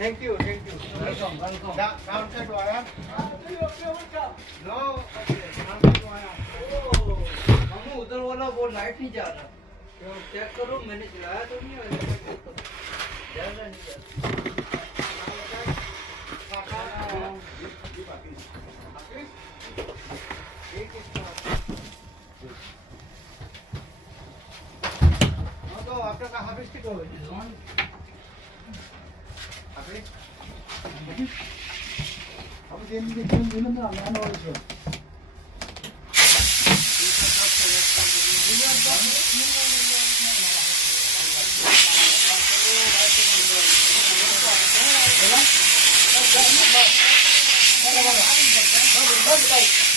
Thank you, thank you. Welcome, welcome. काम से तो आया? No, काम से तो आया. मामू उधर वाला वो लाइट नहीं जा रहा. चेक करो, मैंने चलाया तो नहीं है. जा रहा नहीं जा रहा. तो आपका कहाँ पे स्टिक हो गई? अब दिन में आना हो इसको. रहा.